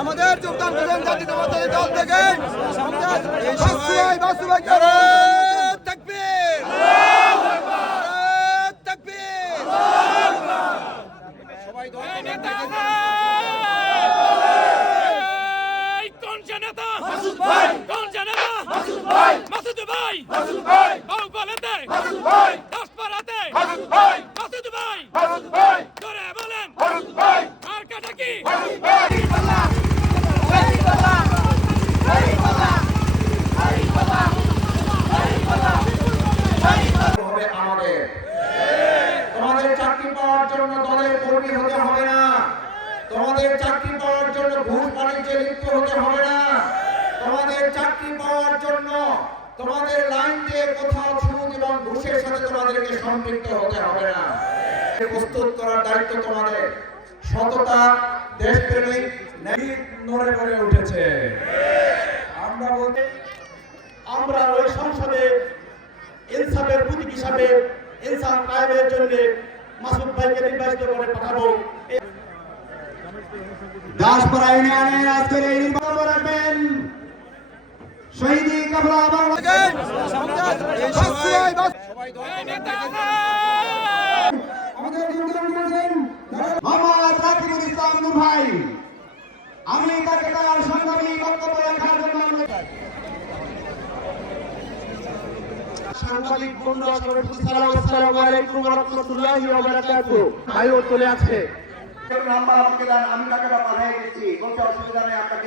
আমাদের যোগদান করেন জাতীয়তাবাদী দল থেকে তোমাদের চাকরি পাওয়ার জন্য দলের কর্মী হতে হবে না, তোমাদের চাকরি পাওয়ার জন্য ঘুষ বাণিজ্যে লিপ্ত হতে হবে না, তোমাদের চাকরি পাওয়ার জন্য তোমাদের লাইন দিয়ে কোথাও সুদ এবং ঘুষের সাথে তোমাদেরকে সম্পৃক্ত হতে হবে না। প্রস্তুত করার দায়িত্ব তোমাদের। সততা, দেশপ্রেমিক নড়ে নড়ে উঠেছে। আমরা ওই সংসদে ইনসাফের প্রতীক হিসাবে ইনসাফ কায়েমের জন্য মাসুদ ভাইকে নির্বাচিত করে পাঠাবো। দাসপাড়া ইউনিয়নে আজকের এই নির্বাচন রাখবেন শহীদি কাফেলা মোহাম্মদ রাকিবুল ইসলাম নূর ভাই। আমি তাকে তার সংগ্রামী বক্তব্য রাখার জন্য সাংবাদিক বন্ধু আসসালামু আলাইকুম ওয়া রাহমাতুল্লাহি ওয়া বারাকাতুহু। ভাইও চলে আসছে। নাম্বার আমাকে দেন, আমি তাকে পাঠিয়ে দিচ্ছি। কোনো অসুবিধা নেই।